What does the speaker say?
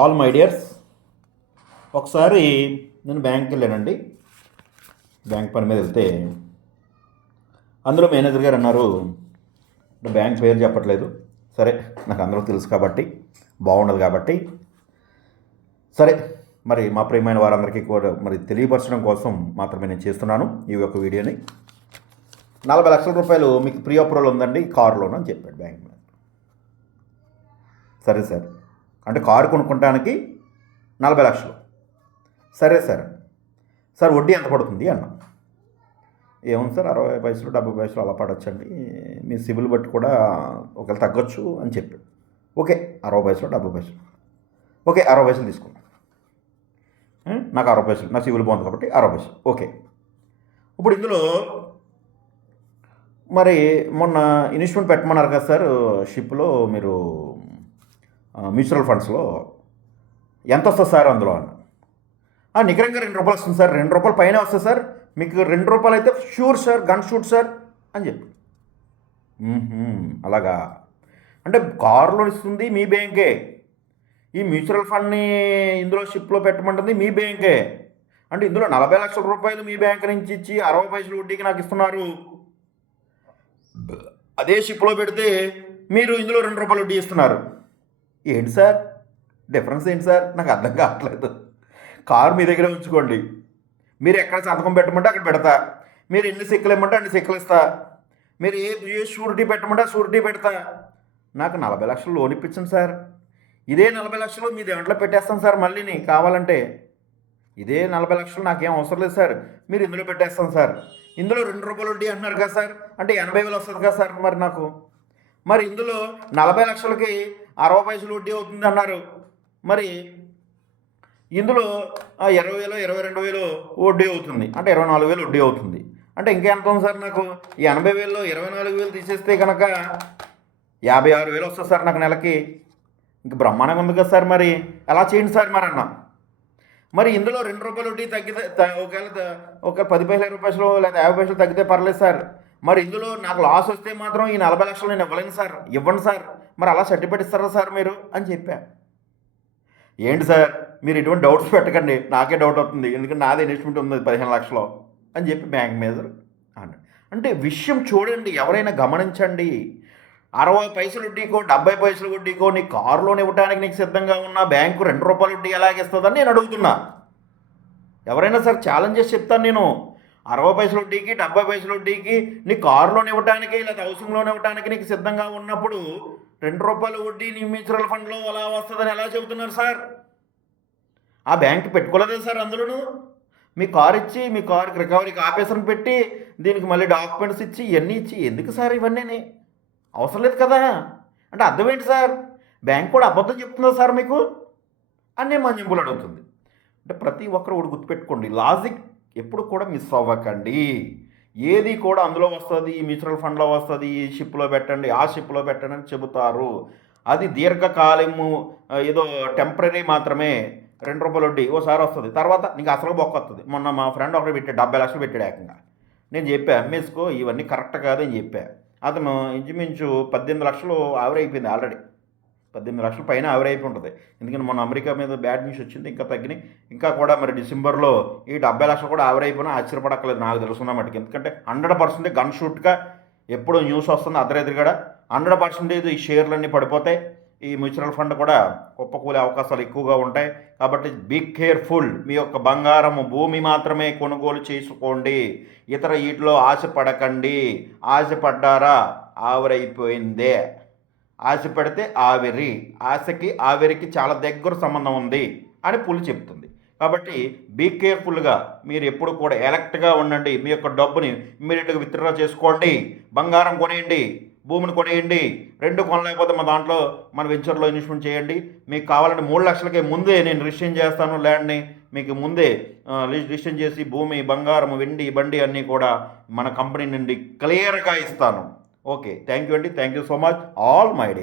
All my dears. ఒకసారి నేను బ్యాంక్కి వెళ్ళానండి. బ్యాంక్ పని మీద వెళ్తే అందులో మేనేజర్ గారు అన్నారు బ్యాంక్ పేరు చెప్పట్లేదు. సరే నాకు అందరూ తెలుసు కాబట్టి బాగుండదు కాబట్టి. సరే మరి మా ప్రియమైన వారందరికీ కూడా మరి తెలియపరచడం కోసం మాత్రమే నేను చేస్తున్నాను ఈ యొక్క వీడియోని. నలభై లక్షల రూపాయలు మీకు ప్రీ అప్రూవల్ ఉందండి కారు లోన్ అని చెప్పాడు బ్యాంక్ సరే సార్. అంటే కారు కొనుక్కోవడానికి నలభై లక్షలు. సరే సార్. సార్ వడ్డీ ఎంత పడుతుంది? అన్న. ఏముంది సార్ అరవై పైసలు డెబ్బై పైసలు అలా పడొచ్చండి. మీ సిబిల్ బట్టి కూడా ఒకవేళ తగ్గొచ్చు అని చెప్పాడు. ఓకే అరవై పైసలు డెబ్బై పైసలు. ఓకే అరవై పైసలు తీసుకున్నాను నాకు అరవై పైసలు నా సిబిల్ బాగుంది కాబట్టి అరవై పైసలు. ఓకే. ఇప్పుడు ఇందులో మరి మొన్న ఇన్వెస్ట్మెంట్ పెట్టమన్నారు కదా సార్ షిప్లో మీరు మ్యూచువల్ ఫండ్స్లో ఎంత వస్తుంది సార్ అందులో? అన్న "ఆ, నికరంగా రెండు రూపాయలు వస్తుంది సార్. రెండు రూపాయలు పైన వస్తుంది సార్. మీకు రెండు రూపాయలు అయితే sure sir gun shoot sir అని చెప్పి. అలాగా. అంటే కారు లోన్ ఇస్తుంది మీ బ్యాంకే ఈ మ్యూచువల్ ఫండ్ని ఇందులో షిప్లో పెట్టమంటుంది మీ బ్యాంకే అంటే ఇందులో నలభై లక్షల రూపాయలు మీ బ్యాంక్ నుంచి ఇచ్చి అరవై పైసలు వడ్డీకి నాకు ఇస్తున్నారు. అదే షిప్లో పెడితే మీరు ఇందులో రెండు రూపాయలు వడ్డీ ఇస్తున్నారు. ఏంటి సార్? డిఫరెన్స్ ఏంటి సార్? నాకు అర్థం కావట్లేదు. కారు మీ దగ్గర ఉంచుకోండి. మీరు ఎక్కడ సంతకం పెట్టమంటే అక్కడ పెడతా. మీరు ఎన్ని సిక్కలు ఇమ్మంటే అన్ని సిక్కలు ఇస్తా. మీరు ఏ ఏ షూరిటీ పెట్టమంటే షూరిటీ పెడతా. నాకు నలభై లక్షలు లోన్ ఇప్పించండి సార్. ఇదే నలభై లక్షలు మీ దేంట్లో పెట్టేస్తాను సార్ మళ్ళీని కావాలంటే. ఇదే నలభై లక్షలు నాకేం అవసరం లేదు సార్. మీరు ఇందులో పెట్టేస్తాను సార్. ఇందులో రెండు రూపాయలు వడ్డీ అంటున్నారు కదా సార్. అంటే ఎనభై వేలు వస్తుంది కదా సార్ మరి నాకు. మరి ఇందులో నలభై లక్షలకి అరవై పైసలు వడ్డీ అవుతుంది అన్నారు మరి ఇందులో ఆ ఇరవై వేలు ఇరవై రెండు వేలు వడ్డీ అవుతుంది. అంటే ఇరవై నాలుగు వేలు వడ్డీ అవుతుంది. అంటే ఇంకెంత ఉంది సార్ నాకు? ఈ ఎనభై వేలలో ఇరవై నాలుగు వేలు తీసేస్తే కనుక యాభై ఆరు వేలు వస్తుంది సార్ నాకు నెలకి. ఇంక బ్రహ్మాండంగా ఉంది కదా సార్ మరి. ఎలా చేయండి సార్ మరి అన్నా మరి ఇందులో రెండు రూపాయలు వడ్డీ తగ్గితే ఒకవేళ ఒకవేళ ఒక పది పైసలు ఇరవై పైసలు లేదా యాభై పైసలు తగ్గితే పర్లేదు సార్. మరి ఇందులో నాకు లాస్ వస్తే మాత్రం ఈ నలభై లక్షలు నేను ఇవ్వలేను సార్. ఇవ్వండి సార్. మరి అలా సర్టిఫికేట్ ఇస్తారా సార్ మీరు? అని చెప్పా. ఏంటి సార్? మీరు ఎటువంటి డౌట్స్ పెట్టకండి. నాకే డౌట్ అవుతుంది ఎందుకంటే నాదే ఇన్వెస్ట్మెంట్ ఉంది పదిహేను లక్షలు. అని చెప్పి బ్యాంక్ మేనేజర్ అన్నాడు. అంటే విషయం చూడండి. ఎవరైనా గమనించండి. అరవై పైసలు వడ్డీకో డెబ్బై పైసలు వడ్డీకో నీ కారు లోన్ ఇవ్వడానికి నీకు సిద్ధంగా ఉన్న బ్యాంకు రెండు రూపాయలు వడ్డీ ఎలాగిస్తుందని నేను అడుగుతున్నా. ఎవరైనా సార్ ఛాలెంజ్ చేసి చెప్తాను నేను. అరవై పైసల వడ్డీకి డెబ్బై పైసల వడ్డీకి నీ కారు లోన్ ఇవ్వడానికి లేదా హౌసింగ్ లోన్ ఇవ్వడానికి నీకు సిద్ధంగా ఉన్నప్పుడు రెండు రూపాయల వడ్డీ నీ మ్యూచువల్ ఫండ్లో అలా వస్తుందని ఎలా చెబుతున్నారు సార్? ఆ బ్యాంక్ పెట్టుకోలేదా సార్ అందులోను? మీ కార్ ఇచ్చి మీ కార్కి రికవరీకి ఆఫీసర్ని పెట్టి దీనికి మళ్ళీ డాక్యుమెంట్స్ ఇచ్చి ఇవన్నీ ఇచ్చి ఎందుకు సార్ ఇవన్నీ అవసరం లేదు కదా? అంటే అర్థం ఏంటి సార్? బ్యాంక్ కూడా అబద్ధం చెప్తుందా సార్ మీకు? అనే మంజింపులు అడుగుతుంది. అంటే ప్రతి ఒక్కరు ఒకటి గుర్తుపెట్టుకోండి. లాజిక్ ఎప్పుడు కూడా మిస్ అవ్వకండి. ఏది కూడా అందులో వస్తుంది ఈ మ్యూచువల్ ఫండ్లో వస్తుంది ఈ షిప్లో పెట్టండి ఆ షిప్లో పెట్టండి అని చెబుతారు. అది దీర్ఘకాలము ఏదో టెంపరీ మాత్రమే రెండు రూపాయలు వడ్డీ ఓసారి వస్తుంది. తర్వాత నీకు అసలు బొక్క వస్తుంది. మొన్న మా ఫ్రెండ్ ఒకటి పెట్టాడు డెబ్బై లక్షలు పెట్టాడు ఏకంగా. నేను చెప్పా అమ్మేసుకో ఇవన్నీ కరెక్ట్ కాదని చెప్పా. అతను ఇంచుమించు పద్దెనిమిది లక్షలు ఆవిరైపోయింది ఆల్రెడీ పద్దెనిమిది లక్షల పైన ఆవిరి ఉంటుంది. ఎందుకంటే మొన్న అమెరికా మీద బ్యాడ్ న్యూస్ వచ్చింది ఇంకా తగ్గినాయి. ఇంకా కూడా మరి డిసెంబర్లో ఈ డెబ్బై లక్షలు కూడా ఆవిరి అయిపోయినా ఆశ్చర్యపడక్కలేదు నాకు తెలుసున్న మటుకు ఎందుకంటే హండ్రెడ్ పర్సెంట్ గన్ షూట్గా ఎప్పుడు న్యూస్ వస్తుంది అర్ధరాత్రి హండ్రెడ్ పర్సెంటేజ్ ఈ షేర్లన్నీ పడిపోతాయి. ఈ మ్యూచువల్ ఫండ్ కూడా కుప్పకూలే అవకాశాలు ఎక్కువగా ఉంటాయి. కాబట్టి బీ కేర్ఫుల్. మీ యొక్క బంగారము భూమి మాత్రమే కొనుగోలు చేసుకోండి. ఇతర వీటిలో ఆశపడకండి. ఆశపడ్డారా? ఆవిరైపోయిందే. ఆశ పెడితే ఆవిరి ఆశకి ఆవిరికి చాలా దగ్గర సంబంధం ఉంది అని పులి చెప్తుంది కాబట్టి బీ కేర్ఫుల్గా మీరు ఎప్పుడు కూడా ఎలక్ట్గా ఉండండి. మీ యొక్క డబ్బుని ఇమ్మీడియట్గా విత్డ్రా చేసుకోండి. బంగారం కొనేయండి. భూమిని కొనేయండి. రెండు కొనలేకపోతే మా దాంట్లో మన వెంచర్లో ఇన్వెస్ట్మెంట్ చేయండి. మీకు కావాలంటే మూడు లక్షలకే ముందే నేను రిజిస్ట్రేషన్ చేస్తాను ల్యాండ్ని మీకు ముందే రిజిస్ట్రేషన్ చేసి భూమి బంగారం వెండి బండి అన్నీ కూడా మన కంపెనీ నుండి క్లియర్గా ఇస్తాను. ఓకే థ్యాంక్ యూ అండి. Thank you so much. All my day